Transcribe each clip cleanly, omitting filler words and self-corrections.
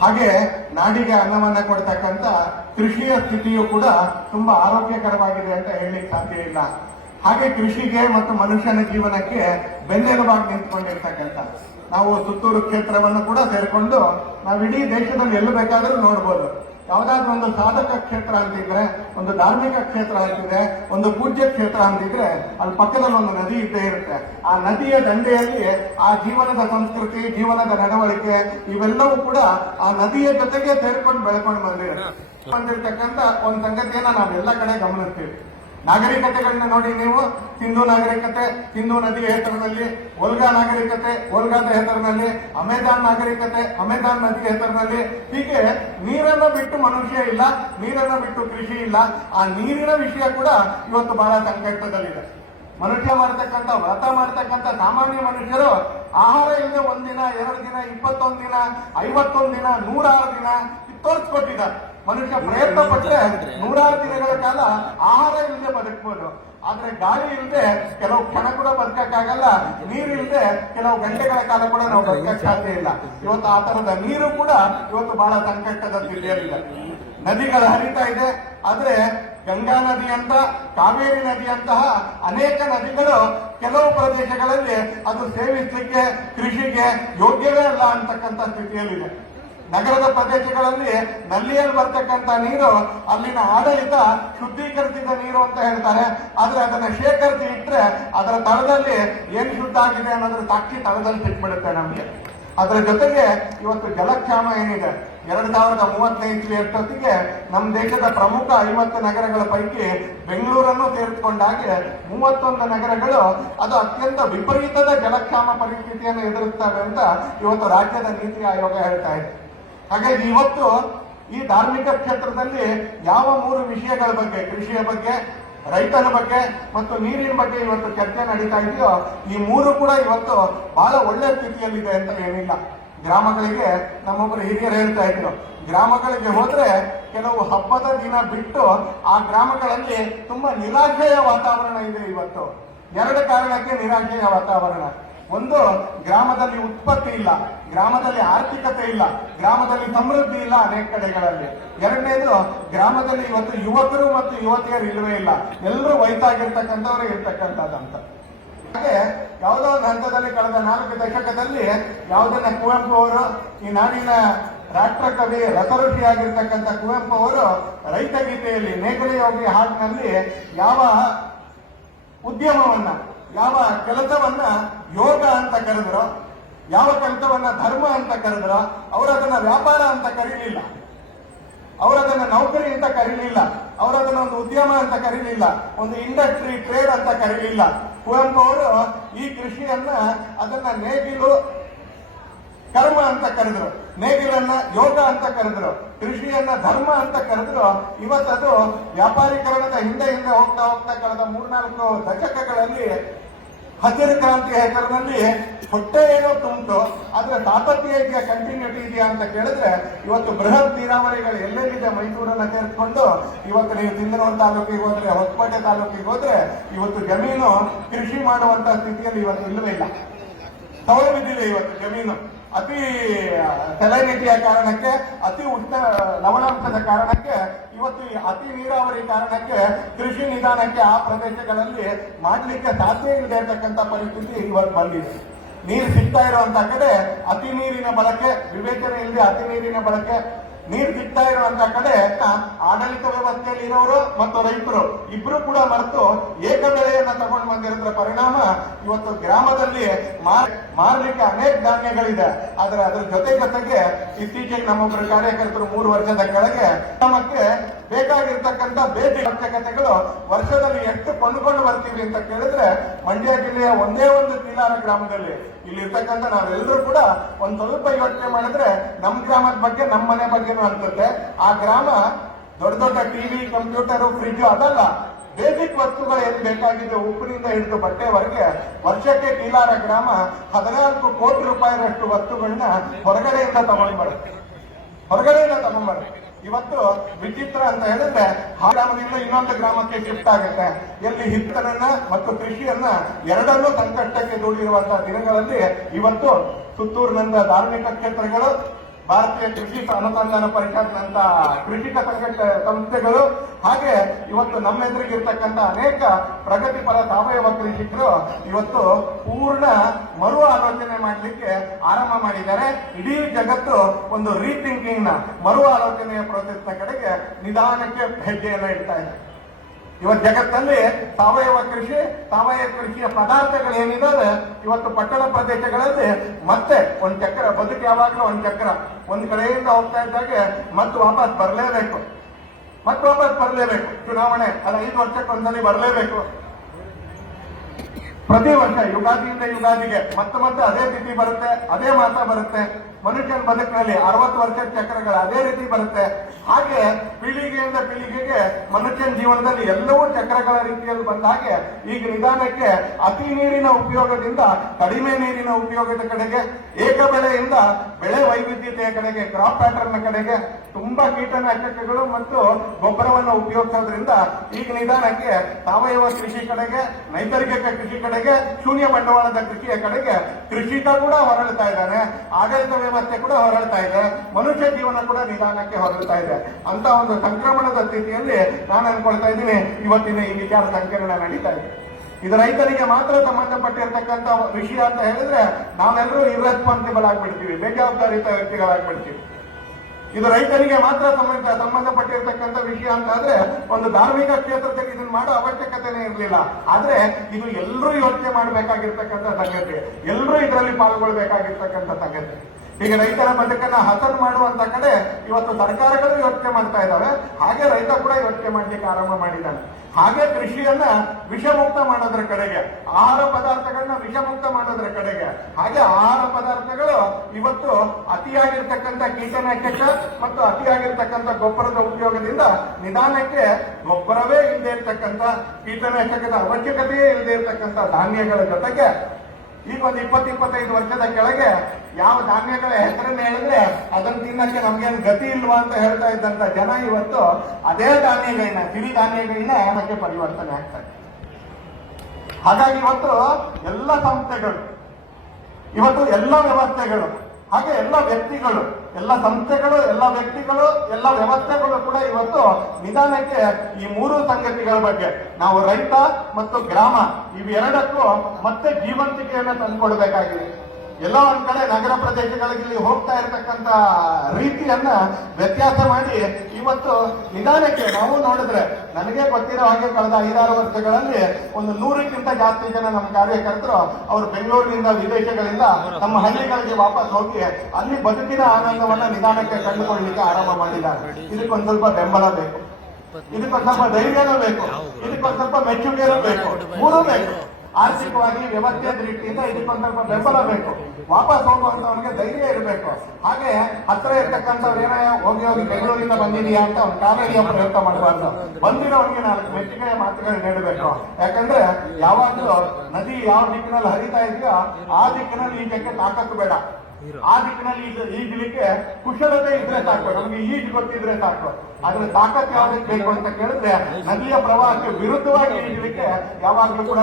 ಹಾಗೆ ನಾಡಿಗೆ ಅನ್ನವನ್ನ ಕೊಡ್ತಕ್ಕಂಥ ಕೃಷಿಯ ಸ್ಥಿತಿಯು ಕೂಡ ತುಂಬಾ ಆರೋಗ್ಯಕರವಾಗಿದೆ ಅಂತ ಹೇಳಲಿಕ್ಕೆ ಸಾಧ್ಯ ಇಲ್ಲ. ಹಾಗೆ ಕೃಷಿಗೆ ಮತ್ತು ಮನುಷ್ಯನ ಜೀವನಕ್ಕೆ ಬೆನ್ನೆಲುಬಾಗಿ ನಿಂತ್ಕೊಂಡಿರ್ತಕ್ಕಂಥ ನಾವು ಸುತ್ತೂರು ಕ್ಷೇತ್ರವನ್ನು ಕೂಡ ಸೇರಿಕೊಂಡು ನಾವು ಇಡೀ ದೇಶದಲ್ಲಿ ಎಲ್ಲಿ ಬೇಕಾದರೂ ನೋಡ್ಬೋದು. ಯಾವುದಾದ್ರೂ ಒಂದು ಸಾಧಕ ಕ್ಷೇತ್ರ ಅಂತಿದ್ರೆ, ಒಂದು ಧಾರ್ಮಿಕ ಕ್ಷೇತ್ರ ಅಂತಿದ್ರೆ, ಒಂದು ಪೂಜ್ಯ ಕ್ಷೇತ್ರ ಅಂತಿದ್ರೆ ಅಲ್ಲಿ ಪಕ್ಕದಲ್ಲಿ ಒಂದು ನದಿ ಇದ್ದೇ ಇರುತ್ತೆ. ಆ ನದಿಯ ದಂಡೆಯಲ್ಲಿ ಆ ಜೀವನದ ಸಂಸ್ಕೃತಿ, ಜೀವನದ ನಡವಳಿಕೆ ಇವೆಲ್ಲವೂ ಕೂಡ ಆ ನದಿಯ ಜೊತೆಗೆ ಸೇರ್ಕೊಂಡು ಬೆಳ್ಕೊಂಡು ಬಂದಿರ್ತಕ್ಕಂಥ ಒಂದು ಸಂಗತಿಯನ್ನ ನಾವೆಲ್ಲ ಕಡೆ ಗಮನಿಸ್ತೀವಿ. ನಾಗರಿಕತೆಗಳನ್ನ ನೋಡಿ ನೀವು, ಸಿಂಧು ನಾಗರಿಕತೆ ಸಿಂಧು ನದಿಯ ಹೆಸರಿನಲ್ಲಿ, ಓಲ್ಗಾ ನಾಗರಿಕತೆ ಓಲ್ಗಾದ ಹೆಸರಿನಲ್ಲಿ, ಅಮೆಜಾನ್ ನಾಗರಿಕತೆ ಅಮೆಜಾನ್ ನದಿಯ ಹೆಸರಿನಲ್ಲಿ, ಹೀಗೆ ನೀರನ್ನು ಬಿಟ್ಟು ಮನುಷ್ಯ ಇಲ್ಲ, ನೀರನ್ನು ಬಿಟ್ಟು ಕೃಷಿ ಇಲ್ಲ. ಆ ನೀರಿನ ವಿಷಯ ಕೂಡ ಇವತ್ತು ಬಹಳ ಸಂಕಷ್ಟದಲ್ಲಿದೆ. ಮನುಷ್ಯ ಮಾಡ್ತಕ್ಕಂಥ ವ್ರತ ಮಾಡ್ತಕ್ಕಂಥ ಸಾಮಾನ್ಯ ಮನುಷ್ಯರು ಆಹಾರ ಇಲ್ಲದೆ ಒಂದಿನ, 2 ದಿನ, 21 ದಿನ, 51 ದಿನ, 106 ದಿನ ತೋರಿಸ್ಕೊಟ್ಟಿದ್ದಾರೆ. ಮನುಷ್ಯ ಪ್ರಯತ್ನ ಪಟ್ಟರೆ 106 ದಿನಗಳ ಕಾಲ ಆಹಾರ ಇಲ್ಲದೆ ಬದುಕಬಹುದು. ಆದ್ರೆ ಗಾಳಿ ಇಲ್ಲದೆ ಕೆಲವು ಕ್ಷಣ ಕೂಡ ಬದುಕಕ್ಕಾಗಲ್ಲ, ನೀರು ಇಲ್ಲದೆ ಕೆಲವು ಗಂಟೆಗಳ ಕಾಲ ಕೂಡ ನಾವು ಬದುಕಕ್ಕೆ ಸಾಧ್ಯ ಇಲ್ಲ. ಇವತ್ತು ಆ ತರದ ನೀರು ಕೂಡ ಇವತ್ತು ಬಹಳ ಸಂಕಷ್ಟದ ಸ್ಥಿತಿಯಲ್ಲಿದೆ. ನದಿಗಳು ಹರಿತಾ ಇದೆ, ಆದ್ರೆ ಗಂಗಾ ನದಿ ಅಂತ, ಕಾವೇರಿ ನದಿಯಂತಹ ಅನೇಕ ನದಿಗಳು ಕೆಲವು ಪ್ರದೇಶಗಳಲ್ಲಿ ಅದು ಸೇವಿಸಲಿಕ್ಕೆ, ಕೃಷಿಗೆ ಯೋಗ್ಯವೇ ಅಲ್ಲ ಅಂತಕ್ಕಂಥ ಸ್ಥಿತಿಯಲ್ಲಿದೆ. ನಗರದ ಪ್ರದೇಶಗಳಲ್ಲಿ ನಲ್ಲಿಯಲ್ಲಿ ಬರ್ತಕ್ಕಂಥ ನೀರು ಅಲ್ಲಿನ ಆಡಳಿತ ಶುದ್ಧೀಕರಿಸಿದ ನೀರು ಅಂತ ಹೇಳ್ತಾರೆ. ಆದ್ರೆ ಅದನ್ನ ಶೇಖರಿಸಿ ಇಟ್ಟರೆ ಅದರ ತಳದಲ್ಲಿ ಏನ್ ಶುದ್ಧ ಆಗಿದೆ ಅನ್ನೋದ್ರ ಸಾಕ್ಷಿ ತಳದಲ್ಲಿ ಸಿಕ್ಬಿಡುತ್ತೆ ನಮಗೆ. ಅದರ ಜೊತೆಗೆ ಇವತ್ತು ಜಲಕ್ಷಾಮ ಏನಿದೆ, 2035 ಅಷ್ಟೊತ್ತಿಗೆ ನಮ್ಮ ದೇಶದ ಪ್ರಮುಖ 50 ನಗರಗಳ ಪೈಕಿ ಬೆಂಗಳೂರನ್ನು ಸೇರಿಸಿಕೊಂಡಾಗೆ 31 ನಗರಗಳು ಅದು ಅತ್ಯಂತ ವಿಪರೀತದ ಜಲಕ್ಷಾಮ ಪರಿಸ್ಥಿತಿಯನ್ನು ಎದುರಿಸ್ತವೆ ಅಂತ ಇವತ್ತು ರಾಜ್ಯದ ನೀತಿ ಆಯೋಗ ಹೇಳ್ತಾ ಇದೆ. ಹಾಗಾಗಿ ಇವತ್ತು ಈ ಧಾರ್ಮಿಕ ಕ್ಷೇತ್ರದಲ್ಲಿ ಯಾವ 3 ವಿಷಯಗಳ ಬಗ್ಗೆ, ಕೃಷಿಯ ಬಗ್ಗೆ, ರೈತನ ಬಗ್ಗೆ ಮತ್ತು ನೀರಿನ ಬಗ್ಗೆ ಇವತ್ತು ಚರ್ಚೆ ನಡೀತಾ ಇದೆಯೋ, ಈ 3 ಕೂಡ ಇವತ್ತು ಬಹಳ ಒಳ್ಳೆ ಸ್ಥಿತಿಯಲ್ಲಿದೆ ಅಂತ ಏನಿಲ್ಲ. ಗ್ರಾಮಗಳಿಗೆ ನಮ್ಮೊಬ್ಬರು ಹಿರಿಯರು ಹೇಳ್ತಾ ಇದ್ರು, ಗ್ರಾಮಗಳಿಗೆ ಹೋದ್ರೆ ಕೆಲವು ಹಬ್ಬದ ದಿನ ಬಿಟ್ಟು ಆ ಗ್ರಾಮಗಳಲ್ಲಿ ತುಂಬಾ ನಿರಾಶೆಯ ವಾತಾವರಣ ಇದೆ. ಇವತ್ತು 2 ಕಾರಣಕ್ಕೆ ನಿರಾಶೆಯ ವಾತಾವರಣ. ಒಂದು, ಗ್ರಾಮದಲ್ಲಿ ಉತ್ಪತ್ತಿ ಇಲ್ಲ, ಗ್ರಾಮದಲ್ಲಿ ಆರ್ಥಿಕತೆ ಇಲ್ಲ, ಗ್ರಾಮದಲ್ಲಿ ಸಮೃದ್ಧಿ ಇಲ್ಲ ಅನೇಕ ಕಡೆಗಳಲ್ಲಿ. 2ನೇದು, ಗ್ರಾಮದಲ್ಲಿ ಇವತ್ತು ಯುವಕರು ಮತ್ತು ಯುವತಿಯರು ಇಲ್ಲವೇ ಇಲ್ಲ, ಎಲ್ಲರೂ ವಯಸ್ಸಾಗಿರ್ತಕ್ಕಂಥವ್ರು ಇರ್ತಕ್ಕಂಥದ್ದಂತ. ಹಾಗೆ ಯಾವುದೋ ಒಂದು ಹಂತದಲ್ಲಿ ಕಳೆದ 4 ದಶಕದಲ್ಲಿ ಯಾವುದನ್ನ ಕುವೆಂಪು ಅವರು, ಈ ನಾಡಿನ ರಾಷ್ಟ್ರಕವಿ ರಸಋಷಿಯಾಗಿರ್ತಕ್ಕಂಥ ಕುವೆಂಪು ಅವರು ರೈತ ಗೀತೆಯಲ್ಲಿ ನೇಗಿಲಯೋಗಿ ಹಾಡಿನಲ್ಲಿ ಯಾವ ಉದ್ಯಮವನ್ನ, ಯಾವ ಕೆಲಸವನ್ನ ಯೋಗ ಅಂತ ಕರೆದ್ರು, ಯಾವ ಕೆಲಸವನ್ನ ಧರ್ಮ ಅಂತ ಕರೆದ್ರು, ಅವರದನ್ನ ವ್ಯಾಪಾರ ಅಂತ ಕರೀಲಿಲ್ಲ, ಅವರದನ್ನ ನೌಕರಿ ಅಂತ ಕರೀಲಿಲ್ಲ, ಅವರದನ್ನ ಒಂದು ಉದ್ಯಮ ಅಂತ ಕರೀಲಿಲ್ಲ, ಒಂದು ಇಂಡಸ್ಟ್ರಿ, ಟ್ರೇಡ್ ಅಂತ ಕರೀಲಿಲ್ಲ. ಕುವೆಂಪು ಅವರು ಈ ಕೃಷಿಯನ್ನ ಅದನ್ನ ನೇಗಿಲು ಕರ್ಮ ಅಂತ ಕರೆದ್ರು, ನೇಗಿಲನ್ನ ಯೋಗ ಅಂತ ಕರೆದ್ರು, ಕೃಷಿಯನ್ನ ಧರ್ಮ ಅಂತ ಕರೆದ್ರು. ಇವತ್ತದು ವ್ಯಾಪಾರೀಕರಣದ ಹಿಂದೆ ಹೋಗ್ತಾ ಹೋಗ್ತಾ ಕಳೆದ 3-4 ದಶಕಗಳಲ್ಲಿ ಹಸಿರು ಕ್ರಾಂತಿ ಹೆಸರಿನಲ್ಲಿ ಹೊಟ್ಟೆ ಏನೋ ತುಂಬಿತು, ಆದ್ರೆ ಸಾತತ್ಯ ಇದೆಯಾ, ಕಂಟಿನ್ಯೂಟಿ ಇದೆಯಾ ಅಂತ ಕೇಳಿದ್ರೆ ಇವತ್ತು ಬೃಹತ್ ನೀರಾವರಿಗಳು ಎಲ್ಲೆಲ್ಲಿದೆ ಮೈಸೂರನ್ನ ಸೇರಿಸ್ಕೊಂಡು ಇವತ್ತು ನೀವು ಸಿಂಧನೂರು ತಾಲೂಕಿಗೆ ಹೋದ್ರೆ, ಹೊಸಕೋಟೆ ತಾಲೂಕಿಗೆ ಹೋದ್ರೆ ಇವತ್ತು ಜಮೀನು ಕೃಷಿ ಮಾಡುವಂತ ಸ್ಥಿತಿಯಲ್ಲಿ ಇವತ್ತು ಇಲ್ಲವೇ ಇಲ್ಲ. ಸೌಲಭ್ಯದಿಲ್ಲ ಇವತ್ತು ಜಮೀನು. ಅತಿ ಸೆಲೈನಿಟಿಯ ಕಾರಣಕ್ಕೆ, ಅತಿ ಉಷ್ಣ ಲವಣಾಂಶದ ಕಾರಣಕ್ಕೆ, ಇವತ್ತು ಅತಿ ನೀರಾವರಿ ಕಾರಣಕ್ಕೆ ಕೃಷಿ ನಿಧಾನಕ್ಕೆ ಆ ಪ್ರದೇಶಗಳಲ್ಲಿ ಮಾಡಲಿಕ್ಕೆ ಸಾಧ್ಯ ಇದೆ ಅಂತಕ್ಕಂಥ ಪರಿಸ್ಥಿತಿ ಇವತ್ತು ಬಂದಿದೆ. ನೀರು ಸಿಗ್ತಾ ಇರುವಂತ ಕಡೆ ಅತಿ ನೀರಿನ ಬಳಕೆ, ವಿವೇಚನೆ ಇಲ್ಲದೆ ಅತಿ ನೀರಿನ ಬಳಕೆ, ನೀರು ಸಿಗ್ತಾ ಇರುವಂತ ಕಡೆ ಆಡಳಿತ ವ್ಯವಸ್ಥೆಯಲ್ಲಿ ಇರೋರು ಮತ್ತು ರೈತರು ಇಬ್ರು ಕೂಡ ಮರೆತು ಏಕ ಬೆಳೆಯನ್ನ ತಗೊಂಡು ಬಂದಿರೋದ್ರ ಪರಿಣಾಮ ಇವತ್ತು ಗ್ರಾಮದಲ್ಲಿ ಮಾರಲಿಕ್ಕೆ ಅನೇಕ ಧಾನ್ಯಗಳಿದೆ. ಆದ್ರೆ ಅದ್ರ ಜೊತೆಗೆ ಇತ್ತೀಚೆಗೆ ನಮ್ಮೊಬ್ಬರು ಕಾರ್ಯಕರ್ತರು 3 ವರ್ಷದ ಕೆಳಗೆ ನಮಗೆ ಬೇಕಾಗಿರ್ತಕ್ಕಂಥ ಬೇಸಿಗೆ ಅವಶ್ಯಕತೆಗಳು ವರ್ಷದಲ್ಲಿ ಎಷ್ಟು ಕೊಂಡುಕೊಂಡು ಬರ್ತೀವಿ ಅಂತ ಕೇಳಿದ್ರೆ, ಮಂಡ್ಯ ಜಿಲ್ಲೆಯ ಒಂದೇ ಒಂದು ಕೀಲಾರ ಗ್ರಾಮದಲ್ಲಿ ಇಲ್ಲಿರ್ತಕ್ಕಂಥ ನಾವೆಲ್ಲರೂ ಕೂಡ ಒಂದ್ ಸ್ವಲ್ಪ ಯೋಚನೆ ಮಾಡಿದ್ರೆ ನಮ್ಮ ಗ್ರಾಮದ ಬಗ್ಗೆ, ನಮ್ಮ ಮನೆ ಬಗ್ಗೆನೂ ಅನ್ಸುತ್ತೆ. ಆ ಗ್ರಾಮ ದೊಡ್ಡ ದೊಡ್ಡ ಟಿವಿ, ಕಂಪ್ಯೂಟರ್, ಫ್ರಿಜ್ ಅದಲ್ಲ, ಬೇಸಿಕ್ ವಸ್ತುಗಳು ಏನ್ ಬೇಕಾಗಿದೆ, ಉಪ್ಪಿನಿಂದ ಹಿಡಿದು ಬಟ್ಟೆವರೆಗೆ ವರ್ಷಕ್ಕೆ ಕೀಲಾರ ಗ್ರಾಮ 14 ಕೋಟಿ ರೂಪಾಯಿರಷ್ಟು ವಸ್ತುಗಳನ್ನ ಹೊರಗಡೆಯಿಂದ ತಗೊಂಡ್ಬಾರೆ. ಇವತ್ತು ವಿಚಿತ್ರ ಅಂತ ಹೇಳಿದ್ರೆ ಆ ಗ್ರಾಮದಿಂದ ಇನ್ನೊಂದು ಗ್ರಾಮಕ್ಕೆ ಶಿಫ್ಟ್ ಆಗುತ್ತೆ. ಎಲ್ಲಿ ಹಿತ್ತನನ್ನ ಮತ್ತು ಕೃಷಿಯನ್ನ ಎರಡನ್ನೂ ಸಂಕಷ್ಟಕ್ಕೆ ದೂಡಿರುವಂತಹ ದಿನಗಳಲ್ಲಿ ಇವತ್ತು ಸುತ್ತೂರಿನಿಂದ ಧಾರ್ಮಿಕ ಕ್ಷೇತ್ರಗಳು, ಭಾರತೀಯ ಕೃಷಿ ಅನುಸಂಧಾನ ಪರಿಷತ್ನಂತ ಕೃಷಿಕ ಸಂಸ್ಥೆಗಳು ಹಾಗೆ ಇವತ್ತು ನಮ್ಮೆದುರಿಗಿರ್ತಕ್ಕಂಥ ಅನೇಕ ಪ್ರಗತಿಪರ ಸಾವಯವ ಕೃಷಿಕರು ಇವತ್ತು ಪೂರ್ಣ ಮರು ಆಲೋಚನೆ ಮಾಡಲಿಕ್ಕೆ ಆರಂಭ ಮಾಡಿದ್ದಾರೆ. ಇಡೀ ಜಗತ್ತು ಒಂದು ರೀಥಿಂಕಿಂಗ್ ನ ಮರು ಆಲೋಚನೆಯ ಪ್ರೋಸೆಸ್ ನ ಕಡೆಗೆ ನಿಧಾನಕ್ಕೆ ಹೆಜ್ಜೆಯನ್ನು ಇಡ್ತಾ ಇದೆ. ಇವತ್ತು ಜಗತ್ತಲ್ಲಿ ಸಾವಯವ ಕೃಷಿಯ ಪದಾರ್ಥಗಳು ಏನಿದಾವೆ ಇವತ್ತು ಪಟ್ಟಣ ಪ್ರದೇಶಗಳಲ್ಲಿ ಮತ್ತೆ ಒಂದ್ ಚಕ್ರ ಬದುಕು ಯಾವಾಗಲೂ ಒಂದ್ ಚಕ್ರ ಒಂದ್ ಕಡೆಯಿಂದ ಹೋಗ್ತಾ ಇದ್ದಾಗೆ ಮತ್ತೆ ವಾಪಸ್ ಬರಲೇಬೇಕು. ಚುನಾವಣೆ ಅದು 5 ವರ್ಷಕ್ಕೊಂದ್ಸಲಿ ಬರಲೇಬೇಕು. ಪ್ರತಿ ವರ್ಷ ಯುಗಾದಿಯಿಂದ ಯುಗಾದಿಗೆ ಮತ್ತೆ ಅದೇ ತಿಥಿ ಬರುತ್ತೆ, ಅದೇ ಮಾಸ ಬರುತ್ತೆ. ಮನುಷ್ಯನ ಬದುಕಿನಲ್ಲಿ 60 ವರ್ಷದ ಚಕ್ರಗಳು ಅದೇ ರೀತಿ ಬರುತ್ತೆ. ಹಾಗೆ ಪೀಳಿಗೆಯಿಂದ ಪೀಳಿಗೆಗೆ ಮನುಷ್ಯನ ಜೀವನದಲ್ಲಿ ಎಲ್ಲವೂ ಚಕ್ರಗಳ ರೀತಿಯಲ್ಲಿ ಬಂದ ಹಾಗೆ ಈಗ ನಿಧಾನಕ್ಕೆ ಅತಿ ನೀರಿನ ಉಪಯೋಗದಿಂದ ಕಡಿಮೆ ನೀರಿನ ಉಪಯೋಗದ ಕಡೆಗೆ, ಏಕ ಬೆಳೆಯಿಂದ ಬೆಳೆ ವೈವಿಧ್ಯತೆಯ ಕಡೆಗೆ, ಕ್ರಾಪ್ ಪ್ಯಾಟರ್ನ್ ಕಡೆಗೆ, ತುಂಬಾ ಕೀಟನಾಶಕಗಳು ಮತ್ತು ಗೊಬ್ಬರವನ್ನು ಉಪಯೋಗಿಸೋದ್ರಿಂದ ಈಗ ನಿಧಾನಕ್ಕೆ ಸಾವಯವ ಕೃಷಿ ಕಡೆಗೆ, ನೈಸರ್ಗಿಕ ಕೃಷಿ ಕಡೆಗೆ, ಶೂನ್ಯ ಬಂಡವಾಳದ ಕೃಷಿಯ ಕಡೆಗೆ ಕೃಷಿಕ ಕೂಡ ಹೊರಳ್ತಾ ಇದ್ದಾನೆ. ಆಡಳಿತ ವ್ಯವಸ್ಥೆ ಕೂಡ ಹೊರಳ್ತಾ ಇದೆ. ಮನುಷ್ಯ ಜೀವನ ಕೂಡ ನಿಧಾನಕ್ಕೆ ಹೊರಳ್ತಾ ಇದೆ. ಅಂತ ಒಂದು ಸಂಕ್ರಮಣದ ಸ್ಥಿತಿಯಲ್ಲಿ ನಾನು ಅನ್ಕೊಳ್ತಾ ಇದ್ದೀನಿ ಇವತ್ತಿನ ಈ ವಿಚಾರ ಸಂಕಿರಣ ನಡೀತಾ ಇದೆ. ಇದು ರೈತರಿಗೆ ಮಾತ್ರ ಸಂಬಂಧಪಟ್ಟಿರ್ತಕ್ಕಂಥ ವಿಷಯ ಅಂತ ಹೇಳಿದ್ರೆ ನಾವೆಲ್ಲರೂ ಇರ್ರೆಸ್ಪಾನ್ಸಿಬಲ್ ಆಗ್ಬಿಡ್ತೀವಿ, ಬೇಜವಾಬ್ದಾರಿತ ವ್ಯಕ್ತಿಗಳಾಗ್ಬಿಡ್ತೀವಿ. ಇದು ರೈತರಿಗೆ ಮಾತ್ರ ಸಂಬಂಧಪಟ್ಟಿರ್ತಕ್ಕಂಥ ವಿಷಯ ಅಂತ ಆದ್ರೆ ಒಂದು ಧಾರ್ಮಿಕ ಕ್ಷೇತ್ರದಲ್ಲಿ ಇದನ್ನ ಮಾಡೋ ಅವಶ್ಯಕತೆನೇ ಇರಲಿಲ್ಲ. ಆದ್ರೆ ಇದು ಎಲ್ಲರೂ ಯೋಚನೆ ಮಾಡಬೇಕಾಗಿರ್ತಕ್ಕಂಥ ಸಂಗತಿ, ಎಲ್ಲರೂ ಇದರಲ್ಲಿ ಪಾಲ್ಗೊಳ್ಬೇಕಾಗಿರ್ತಕ್ಕಂಥ ಸಂಗತಿ. ಈಗ ರೈತರ ಬದುಕನ್ನ ಹಸನ್ ಮಾಡುವಂತ ಕಡೆ ಇವತ್ತು ಸರ್ಕಾರಗಳು ಯೋಚನೆ ಮಾಡ್ತಾ ಇದ್ದಾವೆ, ಹಾಗೆ ರೈತ ಕೂಡ ಯೋಚನೆ ಮಾಡ್ಲಿಕ್ಕೆ ಆರಂಭ ಮಾಡಿದ್ದಾನೆ. ಹಾಗೆ ಕೃಷಿಯನ್ನ ವಿಷಮುಕ್ತ ಮಾಡೋದ್ರ ಕಡೆಗೆ, ಆಹಾರ ಪದಾರ್ಥಗಳನ್ನ ವಿಷಮುಕ್ತ ಮಾಡೋದ್ರ ಕಡೆಗೆ, ಹಾಗೆ ಆಹಾರ ಪದಾರ್ಥಗಳು ಇವತ್ತು ಅತಿಯಾಗಿರ್ತಕ್ಕಂಥ ಕೀಟನಾಶಕ ಮತ್ತು ಅತಿಯಾಗಿರ್ತಕ್ಕಂಥ ಗೊಬ್ಬರದ ಉಪಯೋಗದಿಂದ ನಿಧಾನಕ್ಕೆ ಗೊಬ್ಬರವೇ ಇಲ್ಲದೆ ಇರ್ತಕ್ಕಂಥ, ಕೀಟನಾಶಕದ ಅವಶ್ಯಕತೆಯೇ ಇಲ್ಲದೆ ಇರ್ತಕ್ಕಂಥ ಧಾನ್ಯಗಳ ಜೊತೆಗೆ ಈಗ ಒಂದು 20-25 ವರ್ಷದ ಕೆಳಗೆ ಯಾವ ಧಾನ್ಯಗಳ ಹೆಸರನ್ನ ಹೇಳಿದ್ರೆ ಅದನ್ನ ತಿನ್ನಕ್ಕೆ ನಮ್ಗೇನು ಗತಿ ಇಲ್ವಾ ಅಂತ ಹೇಳ್ತಾ ಇದ್ದಂತ ಜನ ಇವತ್ತು ಅದೇ ಧಾನ್ಯಗಳನ್ನ, ಸಿರಿ ಧಾನ್ಯಗಳನ್ನ ನಮಗೆ ಪರಿವರ್ತನೆ ಆಗ್ತಾರೆ. ಹಾಗಾಗಿ ಇವತ್ತು ಎಲ್ಲ ಸಂಸ್ಥೆಗಳು, ಇವತ್ತು ಎಲ್ಲ ವ್ಯವಸ್ಥೆಗಳು, ಹಾಗೆ ಎಲ್ಲ ವ್ಯಕ್ತಿಗಳು, ಎಲ್ಲ ಸಂಸ್ಥೆಗಳು, ಎಲ್ಲ ವ್ಯಕ್ತಿಗಳು, ಎಲ್ಲ ವ್ಯವಸ್ಥೆಗಳು ಕೂಡ ಇವತ್ತು ನಿಧಾನಕ್ಕೆ ಈ 3 ಸಂಗತಿಗಳ ಬಗ್ಗೆ ನಾವು ರೈತ ಮತ್ತು ಗ್ರಾಮ ಇವೆರಡಕ್ಕೂ ಮತ್ತೆ ಜೀವಂತಿಕೆಯನ್ನು ತಂದುಕೊಡ್ಬೇಕಾಗಿದೆ. ಎಲ್ಲೋ ಒಂದ್ ಕಡೆ ನಗರ ಪ್ರದೇಶಗಳಿಗೆ ಹೋಗ್ತಾ ಇರತಕ್ಕಂತ ರೀತಿಯನ್ನ ವ್ಯತ್ಯಾಸ ಮಾಡಿ ಇವತ್ತು ನಿಧಾನಕ್ಕೆ ನಾವು ನೋಡಿದ್ರೆ ನನಗೆ ಗೊತ್ತಿರೋ ಹಾಗೆ ಕಳೆದ 5-6 ವರ್ಷಗಳಲ್ಲಿ ಒಂದು 100ಕ್ಕಿಂತ ಜಾಸ್ತಿ ಜನ ನಮ್ಮ ಕಾರ್ಯಕರ್ತರು ಅವರು ಬೆಂಗಳೂರಿನಿಂದ ವಿದೇಶಗಳಿಂದ ನಮ್ಮ ಹಳ್ಳಿಗಳಿಗೆ ವಾಪಸ್ ಹೋಗಿ ಅಲ್ಲಿ ಬದುಕಿನ ಆನಂದವನ್ನ ನಿಧಾನಕ್ಕೆ ಕಂಡುಕೊಳ್ಳಲಿಕ್ಕೆ ಆರಂಭ ಮಾಡಿದ್ದಾರೆ. ಇದಕ್ಕೊಂದ್ ಸ್ವಲ್ಪ ಬೆಂಬಲ ಬೇಕು, ಇದಕ್ಕೊಂದ್ ಸ್ವಲ್ಪ ಧೈರ್ಯನೂ ಬೇಕು, ಇದಕ್ಕೊಂದ್ ಸ್ವಲ್ಪ ಮೆಚ್ಚುಗೆನೂ ಬೇಕು, 3 ಬೇಕು. ಆರ್ಥಿಕವಾಗಿ ವ್ಯವಸ್ಥೆಯ ದೃಷ್ಟಿಯಿಂದ ಇದಕ್ಕೊಂದ್ ಸ್ವಲ್ಪ ಬೆಂಬಲ ಬೇಕು. ವಾಪಸ್ ಹೋಗುವಂತವನಿಗೆ ಧೈರ್ಯ ಇರಬೇಕು. ಹಾಗೆ ಹತ್ರ ಇರ್ತಕ್ಕಂಥವ್ರು ಏನೋ ಹೋಗಿ ಬೆಂಗಳೂರಿಂದ ಬಂದಿದೆಯಾ ಅಂತ ಅವ್ನು ಕಾಲೇಜಿಯ ಪ್ರಯತ್ನ ಮಾಡಬಾರ್ದು. ಬಂದಿರೋವನಿಗೆ 4 ಮೆಚ್ಚುಗೆಯ ಮಾತುಗಳು ನೀಡಬೇಕು. ಯಾಕಂದ್ರೆ ಯಾವಾಗಲೂ ನದಿ ಯಾವ ದಿಕ್ಕಿನಲ್ಲಿ ಹರಿತಾ ಇದೆಯೋ ಆ ದಿಕ್ಕಿನಲ್ಲಿ ಈಜಕ್ಕೆ ತಾಕತ್ತು ಬೇಡ, ಆ ದಿಕ್ಕಿನಲ್ಲಿ ಈಜಲಿಕ್ಕೆ ಕುಶಲತೆ ಇದ್ರೆ ಸಾಕು, ನಮ್ಗೆ ಈಜು ಗೊತ್ತಿದ್ರೆ ಸಾಕು. ಆದ್ರೆ ತಾಕತ್ ಯಾವ್ದಕ್ಕೆ ಬೇಕು ಅಂತ ಕೇಳಿದ್ರೆ ನದಿಯ ಪ್ರವಾಹಕ್ಕೆ ವಿರುದ್ಧವಾಗಿ ಈಜಲಿಕ್ಕೆ ಯಾವಾಗಲೂ ಕೂಡ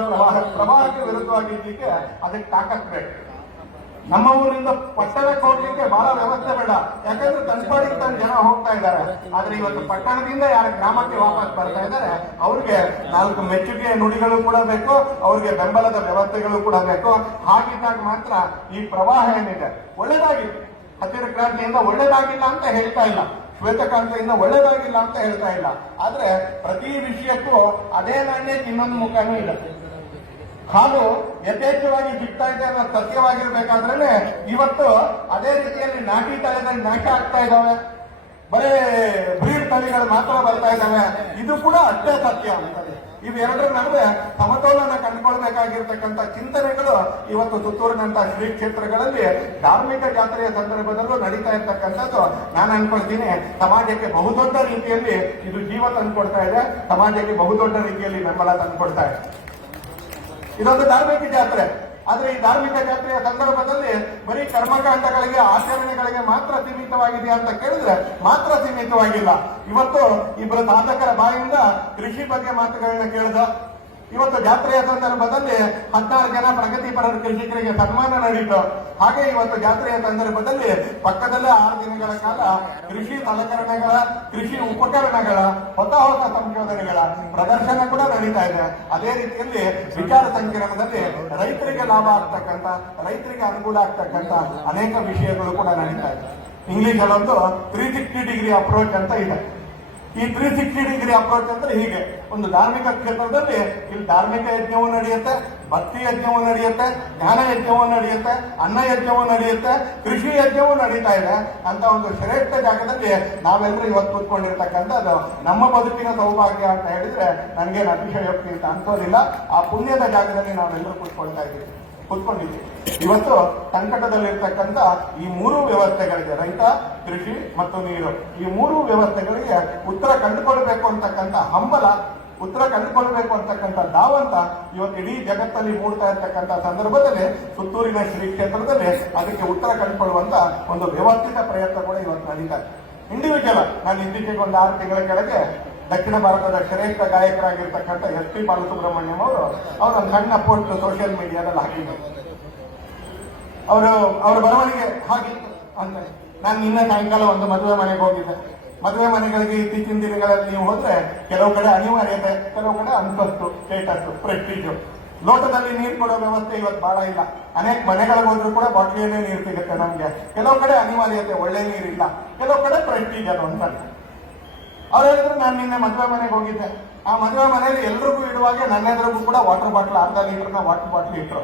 ಪ್ರವಾಹಕ್ಕೆ ವಿರುದ್ಧವಾಗಿ ಈಜಲಿಕ್ಕೆ ಅದಕ್ಕೆ ತಾಕತ್ ಬೇಕು. ನಮ್ಮ ಊರಿಂದ ಪಟ್ಟಣಕ್ಕೆ ಹೋಗ್ಲಿಕ್ಕೆ ಬಹಳ ವ್ಯವಸ್ಥೆ ಬೇಡ, ಯಾಕಂದ್ರೆ ತನ್ಪಾಡಿಗೆ ತನ್ನ ಜನ ಹೋಗ್ತಾ ಇದ್ದಾರೆ. ಆದ್ರೆ ಇವತ್ತು ಪಟ್ಟಣದಿಂದ ಯಾರ ಗ್ರಾಮಕ್ಕೆ ವಾಪಸ್ ಬರ್ತಾ ಇದ್ದಾರೆ ಅವ್ರಿಗೆ 4 ಮೆಚ್ಚುಗೆಯ ನುಡಿಗಳು ಕೂಡ ಬೇಕು, ಅವ್ರಿಗೆ ಬೆಂಬಲದ ವ್ಯವಸ್ಥೆಗಳು ಕೂಡ ಬೇಕು. ಹಾಗಿದ್ದಾಗ ಮಾತ್ರ ಈ ಪ್ರವಾಹ ಏನಿದೆ ಒಳ್ಳೇದಾಗಿದೆ. ಹಸಿರು ಕ್ರಾಂತಿಯಿಂದ ಒಳ್ಳೇದಾಗಿಲ್ಲ ಅಂತ ಹೇಳ್ತಾ ಇಲ್ಲ, ಶ್ವೇತಕ್ರಾಂತಿಯಿಂದ ಒಳ್ಳೇದಾಗಿಲ್ಲ ಅಂತ ಹೇಳ್ತಾ ಇಲ್ಲ. ಆದ್ರೆ ಪ್ರತಿ ವಿಷಯಕ್ಕೂ ಅದೇ ನಾಣ್ಯಕ್ಕೆ ಇನ್ನೊಂದು ಮುಖನೂ ಇಲ್ಲ. ಹಾಲು ಯಥೇಚ್ಛವಾಗಿ ಸಿಗ್ತಾ ಇದೆ ಅನ್ನೋ ಸತ್ಯವಾಗಿರ್ಬೇಕಾದ್ರೆ ಇವತ್ತು ಅದೇ ರೀತಿಯಲ್ಲಿ ನಾಟಿ ತಳಿಗಳು ನಾಶ ಆಗ್ತಾ ಇದ್ದಾವೆ, ಬರೇ ಬ್ರೀಡ್ ತಳಿಗಳು ಮಾತ್ರ ಬರ್ತಾ ಇದ್ದಾವೆ. ಇದು ಕೂಡ ಅಷ್ಟೇ ಸತ್ಯ ಅಂತದೆ. ಇವೆರಡರ ನಡುವೆ ಸಮತೋಲನ ಕಂಡುಕೊಳ್ಬೇಕಾಗಿರ್ತಕ್ಕಂಥ ಚಿಂತನೆಗಳು ಇವತ್ತು ಸುತ್ತೂರಿನಂತ ಶ್ರೀ ಕ್ಷೇತ್ರಗಳಲ್ಲಿ ಧಾರ್ಮಿಕ ಜಾತ್ರೆಯ ಸಂದರ್ಭದಲ್ಲೂ ನಡೀತಾ ಇರ್ತಕ್ಕಂಥದ್ದು ನಾನು ಅನ್ಕೊಳ್ತೀನಿ ಸಮಾಜಕ್ಕೆ ಬಹುದೊಡ್ಡ ರೀತಿಯಲ್ಲಿ ಇದು ಜೀವ ತಂದುಕೊಡ್ತಾ ಇದೆ, ಸಮಾಜಕ್ಕೆ ಬಹುದೊಡ್ಡ ರೀತಿಯಲ್ಲಿ ಬೆಂಬಲ ತಂದುಕೊಡ್ತಾ ಇದೆ. ಇದೊಂದು ಧಾರ್ಮಿಕ ಜಾತ್ರೆ. ಆದ್ರೆ ಈ ಧಾರ್ಮಿಕ ಜಾತ್ರೆಯ ಸಂದರ್ಭದಲ್ಲಿ ಬರೀ ಕರ್ಮಕಾಂಡಗಳಿಗೆ, ಆಚರಣೆಗಳಿಗೆ ಮಾತ್ರ ಸೀಮಿತವಾಗಿದೆಯಾ ಅಂತ ಕೇಳಿದ್ರೆ ಮಾತ್ರ ಸೀಮಿತವಾಗಿಲ್ಲ. ಇವತ್ತು ಇಬ್ಬರು ಸಾಧಕರ ಬಾಯಿಂದ ಕೃಷಿ ಬಗ್ಗೆ ಮಾತುಗಳನ್ನ ಕೇಳಿದ, ಇವತ್ತು ಜಾತ್ರೆಯ ಸಂದರ್ಭದಲ್ಲಿ 16 ಜನ ಪ್ರಗತಿಪರ ಕೃಷಿಕರಿಗೆ ಸನ್ಮಾನ ನಡೀತು. ಹಾಗೆ ಇವತ್ತು ಜಾತ್ರೆಯ ಸಂದರ್ಭದಲ್ಲಿ ಪಕ್ಕದಲ್ಲೇ 6 ದಿನಗಳ ಕಾಲ ಕೃಷಿ ಸಲಕರಣೆಗಳ, ಕೃಷಿ ಉಪಕರಣಗಳ ಹೊಸ ಹೊಸ ಸಂಶೋಧನೆಗಳ ಪ್ರದರ್ಶನ ಕೂಡ ನಡೀತಾ ಇದೆ. ಅದೇ ರೀತಿಯಲ್ಲಿ ವಿಚಾರ ಸಂಕಿರಣದಲ್ಲಿ ರೈತರಿಗೆ ಲಾಭ ಆಗ್ತಕ್ಕಂಥ, ರೈತರಿಗೆ ಅನುಕೂಲ ಆಗ್ತಕ್ಕಂಥ ಅನೇಕ ವಿಷಯಗಳು ಕೂಡ ನಡೀತಾ ಇದೆ. ಇಂಗ್ಲಿಷ್ ಅಲ್ಲೊಂದು 360 ಡಿಗ್ರಿ ಅಪ್ರೋಚ್ ಅಂತ ಇದೆ. ಈ 360 ಡಿಗ್ರಿ ಅಪ್ರೋಚ್ ಅಂದ್ರೆ ಹೀಗೆ, ಒಂದು ಧಾರ್ಮಿಕ ಕ್ಷೇತ್ರದಲ್ಲಿ ಇಲ್ಲಿ ಧಾರ್ಮಿಕ ಯಜ್ಞವೂ ನಡೆಯುತ್ತೆ, ಭಕ್ತಿ ಯಜ್ಞವೂ ನಡೆಯುತ್ತೆ, ಜ್ಞಾನ ಯಜ್ಞವೂ ನಡೆಯುತ್ತೆ, ಅನ್ನ ಯಜ್ಞವೂ ನಡೆಯುತ್ತೆ, ಕೃಷಿ ಯಜ್ಞವೂ ನಡೀತಾ ಇದೆ ಅಂತ ಒಂದು ಶ್ರೇಷ್ಠ ಜಾಗದಲ್ಲಿ ನಾವೆಲ್ಲರೂ ಇವತ್ತು ಕೂತ್ಕೊಂಡಿರ್ತಕ್ಕಂಥದ್ದು ನಮ್ಮ ಬದುಕಿನ ಸೌಭಾಗ್ಯ ಅಂತ ಹೇಳಿದ್ರೆ ನನಗೇನು ಅತಿಶಯೋಕ್ತಿ ಅಂತ ಅನ್ಸೋದಿಲ್ಲ. ಆ ಪುಣ್ಯದ ಜಾಗದಲ್ಲಿ ನಾವೆಲ್ಲರೂ ಕೂತ್ಕೊಂಡಿದ್ದೀವಿ. ಇವತ್ತು ಸಂಕಟದಲ್ಲಿರ್ತಕ್ಕಂಥ ಈ 3 ವ್ಯವಸ್ಥೆಗಳಿಗೆ, ರೈತ, ಕೃಷಿ ಮತ್ತು ನೀರು, ಈ 3 ವ್ಯವಸ್ಥೆಗಳಿಗೆ ಉತ್ತರ ಕಂಡುಕೊಳ್ಬೇಕು ಅಂತಕ್ಕಂಥ ಹಂಬಲ, ಉತ್ತರ ಕಂಡುಕೊಳ್ಬೇಕು ಅಂತಕ್ಕಂಥ ಧಾವಂತ ಇವತ್ತು ಇಡೀ ಜಗತ್ತಲ್ಲಿ ಮೂಡ್ತಾ ಇರ್ತಕ್ಕಂಥ ಸಂದರ್ಭದಲ್ಲಿ ಸುತ್ತೂರಿನ ಶ್ರೀ ಕ್ಷೇತ್ರದಲ್ಲಿ ಅದಕ್ಕೆ ಉತ್ತರ ಕಂಡುಕೊಳ್ಳುವಂತ ಒಂದು ವ್ಯವಸ್ಥಿತ ಪ್ರಯತ್ನ ಕೂಡ ಇವತ್ತು ನಡೀತಾ ಇದೆ. ಇಂಡಿವಿಜುವಲ್ ನಾನು ಇತ್ತೀಚೆಗೆ ಒಂದು 6 ತಿಂಗಳ ಕೆಳಗೆ ದಕ್ಷಿಣ ಭಾರತದ ಶ್ರೇಷ್ಠ ಗಾಯಕರಾಗಿರ್ತಕ್ಕಂಥ SP ಬಾಲಸುಬ್ರಹ್ಮಣ್ಯಂ ಅವರು ಒಂದು ಸಣ್ಣ ಪೋಸ್ಟ್ ಸೋಷಿಯಲ್ ಮೀಡಿಯಾದಲ್ಲಿ ಹಾಕಿದ್ರು. ಅವರ ಬರವಣಿಗೆ ಹಾಗಿತ್ತು ಅಂತ. ನಾನು ನಿನ್ನೆ ಸಾಯಂಕಾಲ ಒಂದು ಮದುವೆ ಮನೆಗೆ ಹೋಗಿದ್ದೆ. ಮದುವೆ ಮನೆಗಳಿಗೆ ಇತ್ತೀಚಿನ ದಿನಗಳಲ್ಲಿ ನೀವು ಹೋದ್ರೆ ಕೆಲವು ಕಡೆ ಅನಿವಾರ್ಯತೆ, ಕೆಲವು ಕಡೆ ಅಂತಸ್ತು, ಸ್ಟೇಟಸ್, ಪ್ರೆಸ್ಟೀಜು. ಲೋಟದಲ್ಲಿ ನೀರು ಕೊಡೋ ವ್ಯವಸ್ಥೆ ಇವತ್ತು ಬಹಳ ಇಲ್ಲ. ಅನೇಕ ಮನೆಗಳಿಗೆ ಹೋದ್ರೂ ಕೂಡ ಬಾಟ್ಲಿಯಲ್ಲೇ ನೀರು ಸಿಗುತ್ತೆ ನಮ್ಗೆ. ಕೆಲವು ಕಡೆ ಅನಿವಾರ್ಯತೆ, ಒಳ್ಳೆ ನೀರಿಲ್ಲ, ಕೆಲವು ಕಡೆ ಪ್ರೆಸ್ಟೀಜ್ ಅದು ಅಂತ. ಅವ್ರು ಹೇಳಿದ್ರು ನಾನು ನಿನ್ನೆ ಮದುವೆ ಮನೆಗೆ ಹೋಗಿದ್ದೆ. ಆ ಮದುವೆ ಮನೆಯಲ್ಲಿ ಎಲ್ರಿಗೂ ಇಡುವಾಗ ನನ್ನ ಎದುರಿಗೂ ಕೂಡ ವಾಟರ್ ಬಾಟ್ಲ್, ಅರ್ಧ ಲೀಟರ್ನ ವಾಟರ್ ಬಾಟ್ಲ್ ಇಟ್ಟರು.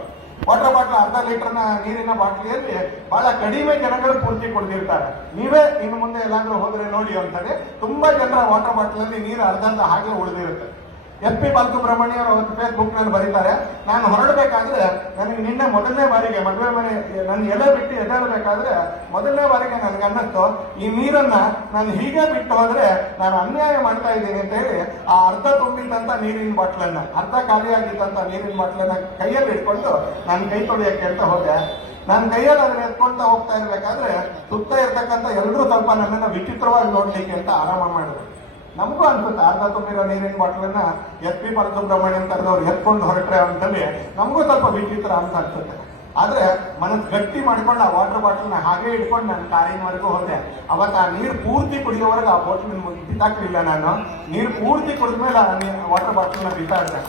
ವಾಟರ್ ಬಾಟ್ಲ್, ಅರ್ಧ ಲೀಟರ್ನ ನೀರಿನ ಬಾಟ್ಲಿಯಲ್ಲಿ ಬಹಳ ಕಡಿಮೆ ಜನಗಳು ಪೂರ್ತಿ ಕೊಡ್ತಿರ್ತಾರೆ. ನೀವೇ ಇನ್ನು ಮುಂದೆ ಎಲ್ಲಾದ್ರೂ ಹೋದ್ರೆ ನೋಡಿ ಅಂತಾರೆ, ತುಂಬಾ ಜನರ ವಾಟರ್ ಬಾಟ್ಲ್ ಅಲ್ಲಿ ನೀರು ಅರ್ಧ ಹಾಗೆ ಉಳಿದಿರುತ್ತೆ. SP ಬಾಲಸುಬ್ರಹ್ಮಣ್ಯ ಅವರು ಅವತ್ತು ಫೇಸ್ಬುಕ್ ನಲ್ಲಿ ಬರೀತಾರೆ, ನಾನು ಹೊರಡಬೇಕಾದ್ರೆ ನನಗೆ ನಿನ್ನೆ ಮೊದಲನೇ ಬಾರಿಗೆ ಮದುವೆ ಮನೆ ನನ್ನ ಎಲೆ ಬಿಟ್ಟು ಎದ್ದೇಳಬೇಕಾದ್ರೆ ಮೊದಲನೇ ಬಾರಿಗೆ ನನಗೆ ಅನ್ನಿಸ್ತು, ಈ ನೀರನ್ನ ನಾನು ಹೀಗೆ ಬಿಟ್ಟು ಹೋದ್ರೆ ನಾನು ಅನ್ಯಾಯ ಮಾಡ್ತಾ ಇದ್ದೀನಿ ಅಂತ ಹೇಳಿ ಆ ಅರ್ಧ ತುಂಬಿದ್ದಂತ ನೀರಿನ ಬಾಟ್ಲನ್ನ, ಅರ್ಧ ಖಾಲಿಯಾಗಿದ್ದಂತ ನೀರಿನ ಬಾಟ್ಲನ್ನ ಕೈಯಲ್ಲಿ ಇಟ್ಕೊಂಡು ನಾನು ಕೈ ತೊಳೆಯಕ್ಕೆ ಅಂತ ಹೋದೆ. ನಾನು ಕೈಯಲ್ಲಿ ಅದನ್ನ ಎತ್ಕೊಳ್ತಾ ಹೋಗ್ತಾ ಇರ್ಬೇಕಾದ್ರೆ ಸುತ್ತ ಇರ್ತಕ್ಕಂಥ ಎಲ್ಲರೂ ಸ್ವಲ್ಪ ನನ್ನನ್ನು ವಿಚಿತ್ರವಾಗಿ ನೋಡ್ಲಿಕ್ಕೆ ಅಂತ ಆರಾಮ ಮಾಡಿದ್ರು. ನಮಗೂ ಅನ್ಸುತ್ತೆ ಅರ್ಧ ತುಂಬಿರೋ ನೀರಿನ ಬಾಟ್ಲನ್ನ SP ಬಾಲಸುಬ್ರಹ್ಮಣ್ಯಂ ತರದವ್ರು ಎತ್ಕೊಂಡು ಹೊರಟ್ರೆ ಅಂತಂದ್ರೆ ನಮಗೂ ಸ್ವಲ್ಪ ವಿಚಿತ್ರ ಅಂತ ಅನ್ಸುತ್ತೆ. ಆದ್ರೆ ಮನಸ್ಸು ಗಟ್ಟಿ ಮಾಡ್ಕೊಂಡು ಆ ವಾಟರ್ ಬಾಟಲ್ನ ಹಾಗೆ ಇಟ್ಕೊಂಡು ನಾನು ಕಾರಿನವರೆಗೂ ಹೋದೆ. ಅವತ್ತು ಆ ನೀರು ಪೂರ್ತಿ ಕುಡಿಯೋವರೆಗೂ ಆ ಬಾಟಲ್ ಬಿಸಾಕ್ಲಿಲ್ಲ. ನಾನು ನೀರು ಪೂರ್ತಿ ಕುಡಿದ್ಮೇಲೆ ಆ ವಾಟರ್ ಬಾಟಲ್ನ ಬಿಸಾಡಿದೆ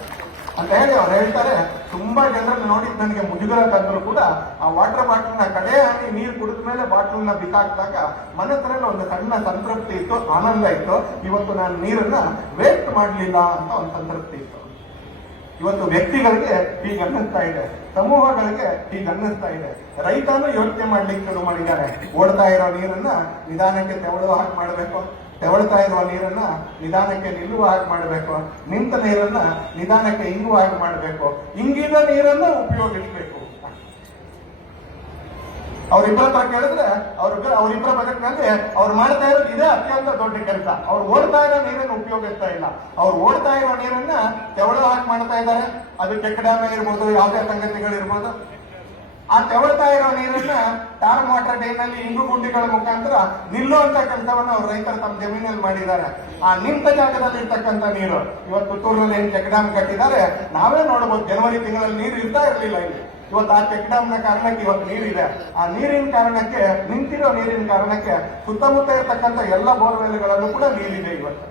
ಅಂತ ಹೇಳಿ ಅವ್ರು ಹೇಳ್ತಾರೆ. ತುಂಬಾ ಜನರನ್ನು ನೋಡಿದ್ ನನಗೆ ಮುಜುಗರ ತಂದ್ರು ಕೂಡ ಆ ವಾಟರ್ ಬಾಟಲ್ನ ಕಡೆ ಹಾಕಿ ನೀರು ಕುಡಿದ ಮೇಲೆ ಬಾಟಲ್ನ ಬಿಸಾಕಿದಾಗ ಮನಸ್ಸಿನಲ್ಲಿ ಒಂದು ಸಣ್ಣ ಸಂತೃಪ್ತಿ ಇತ್ತು, ಆನಂದ ಇತ್ತು. ಇವತ್ತು ನಾನು ನೀರನ್ನ ವೇಸ್ಟ್ ಮಾಡಲಿಲ್ಲ ಅಂತ ಒಂದು ಸಂತೃಪ್ತಿ ಇತ್ತು. ಇವತ್ತು ವ್ಯಕ್ತಿಗಳಿಗೆ ಹೀಗೆ ಅನ್ನಿಸ್ತಾ ಇದೆ, ಸಮೂಹಗಳಿಗೆ ಹೀಗೆ ಅನ್ನಿಸ್ತಾ ಇದೆ. ರೈತನು ಯೋಚನೆ ಮಾಡ್ಲಿಕ್ಕೆ ಶುರು ಮಾಡಿದ್ದಾರೆ. ಓಡ್ತಾ ಇರೋ ನೀರನ್ನ ನಿಧಾನಕ್ಕೆ ತೆವಳುವ ಹಾಗೆ ಮಾಡಬೇಕು, ತೆವಳ್ತಾ ಇರುವ ನೀರನ್ನ ನಿಧಾನಕ್ಕೆ ನಿಲ್ಲುವ ಹಾಗೆ ಮಾಡಬೇಕು, ನಿಂತ ನೀರನ್ನ ನಿಧಾನಕ್ಕೆ ಇಂಗುವ ಹಾಗೆ ಮಾಡಬೇಕು, ಇಂಗಿದ ನೀರನ್ನ ಉಪಯೋಗಿಸಬೇಕು. ಅವರಿಬ್ಬರ ಹತ್ರ ಕೇಳಿದ್ರೆ ಅವರಿಬ್ಬರ ಬಜೆಟ್ನಲ್ಲಿ ಅವ್ರು ಮಾಡ್ತಾ ಇರೋದು ಇದೇ ಅತ್ಯಂತ ದೊಡ್ಡ ಕೆಲಸ. ಅವ್ರು ಓಡ್ತಾ ಇರೋ ನೀರನ್ನು ಉಪಯೋಗಿಸ್ತಾ ಇಲ್ಲ, ಅವ್ರು ಓಡ್ತಾ ಇರೋ ನೀರನ್ನ ತೆವಳು ಹಾಕಿ ಮಾಡ್ತಾ ಇದ್ದಾರೆ. ಅದು ಚೆಕ್ ಡ್ಯಾಮ್ ಇರ್ಬೋದು, ಯಾವುದೇ ಸಂಗತಿಗಳಿರ್ಬೋದು. ಆ ತೆವಳ್ತಾ ಇರೋ ನೀರನ್ನ ಟಾರ್ ವಾಟರ್ ಡೈನಲ್ಲಿ ಇಂಗು ಗುಂಡಿಗಳ ಮುಖಾಂತರ ನಿಲ್ಲುವಂತ ಕೆಲಸವನ್ನ ಅವ್ರ ರೈತರು ತಮ್ಮ ಜಮೀನಲ್ಲಿ ಮಾಡಿದ್ದಾರೆ. ಆ ನಿಂತ ಜಾಗದಲ್ಲಿ ಇರ್ತಕ್ಕಂಥ ನೀರು ಇವತ್ತು ಪುತ್ತೂರಿನಲ್ಲಿ ಏನ್ ಚೆಕ್ ಡ್ಯಾಮ್ ಕಟ್ಟಿದ್ದಾರೆ ನಾವೇ ನೋಡಬಹುದು. ಜನವರಿ ತಿಂಗಳಲ್ಲಿ ನೀರು ಇರ್ತಾ ಇರಲಿಲ್ಲ ಇಲ್ಲಿ. ಇವತ್ತು ಆ ಚೆಕ್ ಡ್ಯಾಮ್ ನ ಕಾರಣಕ್ಕೆ ಇವತ್ತು ನೀರಿದೆ. ಆ ನೀರಿನ ಕಾರಣಕ್ಕೆ, ನಿಂತಿರೋ ನೀರಿನ ಕಾರಣಕ್ಕೆ ಸುತ್ತಮುತ್ತ ಇರತಕ್ಕಂಥ ಎಲ್ಲ ಬೋರ್ವೆಲ್ಗಳಲ್ಲೂ ಕೂಡ ನೀರಿದೆ. ಇವತ್ತು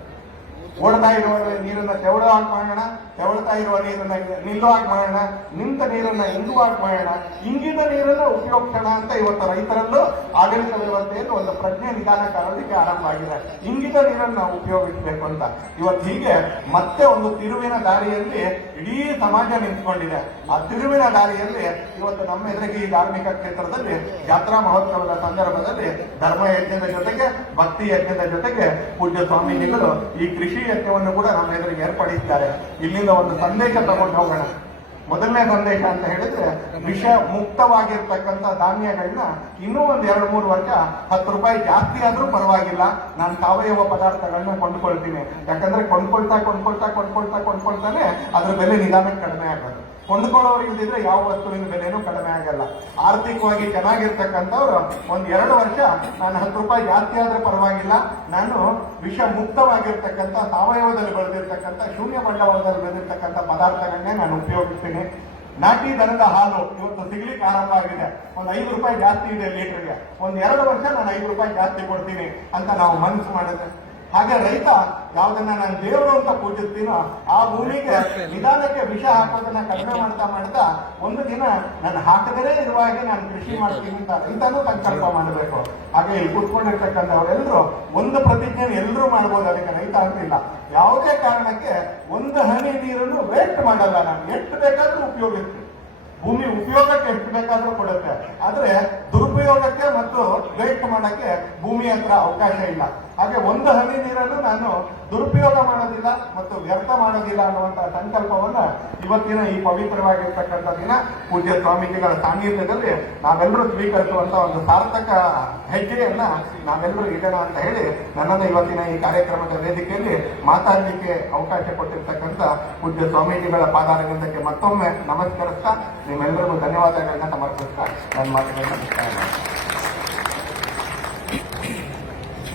ಓಡ್ತಾ ಇರುವ ನೀರನ್ನ ತೆವಳು ಹಾಕಿ ಮಾಡೋಣ, ತೆವಳ್ತಾ ಇರುವ ನೀರನ್ನ ನಿಲ್ಲುವಾಗಿ ಮಾಡೋಣ, ನಿಂತ ನೀರನ್ನ ಇಂಗುವಾಗಿ ಮಾಡೋಣ, ಇಂಗಿದ ನೀರನ್ನ ಉಪಯೋಗಿಸೋಣ ಅಂತ ಇವತ್ತು ರೈತರಲ್ಲೂ ಆಡಳಿತ ವ್ಯವಸ್ಥೆಯಲ್ಲಿ ಒಂದು ಪ್ರಜ್ಞೆ ನಿಧಾನ ಕಾರಣಕ್ಕೆ ಆರಂಭ ಆಗಿದೆ. ಇಂಗಿದ ನೀರನ್ನು ನಾವು ಉಪಯೋಗಿಸಬೇಕು ಅಂತ ಇವತ್ತು ಹೀಗೆ ಮತ್ತೆ ಒಂದು ತಿರುವಿನ ದಾರಿಯಲ್ಲಿ ಇಡೀ ಸಮಾಜ ನಿಂತ್ಕೊಂಡಿದೆ. ಆ ತಿರುವಿನ ದಾರಿಯಲ್ಲಿ ಇವತ್ತು ನಮ್ಮ ಎದುರಿಗೆ ಈ ಧಾರ್ಮಿಕ ಕ್ಷೇತ್ರದಲ್ಲಿ ಜಾತ್ರಾ ಮಹೋತ್ಸವದ ಸಂದರ್ಭದಲ್ಲಿ ಧರ್ಮ ಯಜ್ಞದ ಜೊತೆಗೆ ಭಕ್ತಿ ಯಜ್ಞದ ಜೊತೆಗೆ ಪೂಜ್ಯ ಸ್ವಾಮೀಜಿಗಳು ಈ ಕೃಷಿ ಯಜ್ಞವನ್ನು ಕೂಡ ನಮ್ಮ ಎದುರಿಗೆ ಏರ್ಪಡಿಸಿದ್ದಾರೆ. ಇಲ್ಲಿಂದ ಒಂದು ಸಂದೇಶ ತಗೊಂಡು ಹೋಗೋಣ. ಮೊದಲನೇ ಸಂದೇಶ ಅಂತ ಹೇಳಿದ್ರೆ, ವಿಷ ಮುಕ್ತವಾಗಿರ್ತಕ್ಕಂಥ ಧಾನ್ಯಗಳನ್ನ ಇನ್ನೂ ಒಂದು 2-3 ವರ್ಷ 10 ರೂಪಾಯಿ ಜಾಸ್ತಿ ಆದ್ರೂ ಪರವಾಗಿಲ್ಲ, ನಾನು ಸಾವಯವ ಪದಾರ್ಥಗಳನ್ನ ಕೊಂಡ್ಕೊಳ್ತೀನಿ. ಯಾಕಂದ್ರೆ ಕೊಂಡ್ಕೊಳ್ತಾನೆ ಅದ್ರ ಬೆಲೆ ನಿಧಾನಕ್ಕೆ ಕಡಿಮೆ ಆಗೋದು. ಕೊಂಡ್ಕೊಳ್ಳೋರು ಇಲ್ದಿದ್ರೆ ಯಾವ ವಸ್ತುವಿನ ಬೆಲೆನೂ ಕಡಿಮೆ ಆಗಲ್ಲ. ಆರ್ಥಿಕವಾಗಿ ಚೆನ್ನಾಗಿರ್ತಕ್ಕಂಥವ್ರು 1-2 ವರ್ಷ ನಾನು 10 ರೂಪಾಯಿ ಜಾಸ್ತಿ ಆದ್ರೂ ಪರವಾಗಿಲ್ಲ, ನಾನು ವಿಷ ಮುಕ್ತವಾಗಿರ್ತಕ್ಕಂಥ ಸಾವಯವದಲ್ಲಿ ಬೆಳೆದಿರ್ತಕ್ಕಂಥ ಶೂನ್ಯ ಬಂಡವಾಳದಲ್ಲಿ ಬೆಳೆದಿರ್ತಕ್ಕಂಥ ಪದಾರ್ಥಗಳನ್ನೇ ನಾನು ಉಪಯೋಗಿಸ್ತೀನಿ. ನಾಟಿ ದನದ ಹಾಲು ಇವತ್ತು ಸಿಗ್ಲಿಕ್ಕೆ ಆರಂಭ ಆಗಿದೆ. 5 ರೂಪಾಯಿ ಜಾಸ್ತಿ ಇದೆ ಲೀಟರ್ಗೆ. 1-2 ವರ್ಷ ನಾನು 5 ರೂಪಾಯಿ ಜಾಸ್ತಿ ಕೊಡ್ತೀನಿ ಅಂತ ನಾವು ಮನಸ್ಸು ಮಾಡಿದ್ರೆ, ಹಾಗೆ ರೈತ ಯಾವ್ದನ್ನ ನಾನು ದೇವರು ಅಂತ ಪೂಜಿಸ್ತೀನೋ ಆ ಭೂಮಿಗೆ ನಿಧಾನಕ್ಕೆ ವಿಷ ಹಾಕೋದನ್ನ ಕಡಿಮೆ ಮಾಡ್ತಾ ಮಾಡ್ತಾ ಒಂದು ದಿನ ನಾನು ಹಾಕದೇ ಇರುವ ಹಾಗೆ ನಾನು ಕೃಷಿ ಮಾಡ್ತೀನಿ ಅಂತ ರೈತನೂ ಸಂಕಲ್ಪ ಮಾಡಬೇಕು. ಹಾಗೆ ಇಲ್ಲಿ ಕೂತ್ಕೊಂಡಿರ್ತಕ್ಕಂಥವರೆಲ್ಲರೂ ಒಂದು ಪ್ರತಿಜ್ಞೆ ಎಲ್ಲರೂ ಮಾಡ್ಬೋದು, ಅದಕ್ಕೆ ರೈತ ಅಂತಿಲ್ಲ. ಯಾವುದೇ ಕಾರಣಕ್ಕೆ ಒಂದು ಹನಿ ನೀರನ್ನು ವೇಸ್ಟ್ ಮಾಡಲ್ಲ. ನಾನು ಎಷ್ಟು ಬೇಕಾದ್ರೂ ಉಪಯೋಗಿಸ್ತೀನಿ. ಭೂಮಿ ಉಪಯೋಗಕ್ಕೆ ಎಷ್ಟು ಬೇಕಾದ್ರೂ ಕೊಡುತ್ತೆ, ಆದ್ರೆ ದುರುಪಯೋಗಕ್ಕೆ ಮತ್ತು ವೇಸ್ಟ್ ಮಾಡಕ್ಕೆ ಭೂಮಿ ಹತ್ರ ಅವಕಾಶ ಇಲ್ಲ. ಹಾಗೆ ಒಂದು ಹನಿ ನೀರನ್ನು ನಾನು ದುರುಪಯೋಗ ಮಾಡೋದಿಲ್ಲ ಮತ್ತು ವ್ಯರ್ಥ ಮಾಡೋದಿಲ್ಲ ಅನ್ನುವಂತಹ ಸಂಕಲ್ಪವನ್ನ ಇವತ್ತಿನ ಈ ಪವಿತ್ರವಾಗಿರ್ತಕ್ಕಂಥ ದಿನ ಪೂಜ್ಯ ಸ್ವಾಮೀಜಿಗಳ ಸಾನ್ನಿಧ್ಯದಲ್ಲಿ ನಾವೆಲ್ಲರೂ ಸ್ವೀಕರಿಸುವಂತ ಒಂದು ಸಾರ್ಥಕ ಹೆಜ್ಜೆಯನ್ನ ನಾವೆಲ್ಲರೂ ಇಡೋಣ ಅಂತ ಹೇಳಿ ನನ್ನನ್ನು ಇವತ್ತಿನ ಈ ಕಾರ್ಯಕ್ರಮದ ವೇದಿಕೆಯಲ್ಲಿ ಮಾತಾಡಲಿಕ್ಕೆ ಅವಕಾಶ ಕೊಟ್ಟಿರ್ತಕ್ಕಂಥ ಪೂಜ್ಯ ಸ್ವಾಮೀಜಿಗಳ ಪಾದಾರವಿಂದಕ್ಕೆ ಮತ್ತೊಮ್ಮೆ ನಮಸ್ಕರಿಸ್ತಾ ನಿಮ್ಮೆಲ್ಲರಿಗೂ ಧನ್ಯವಾದಗಳನ್ನ ಸಮರ್ಪಿಸ್ತಾ ನನ್ನ ಮಾತುಗಳನ್ನ ಮುಕ್ತಾಯ ಮಾಡ್ತೀನಿ.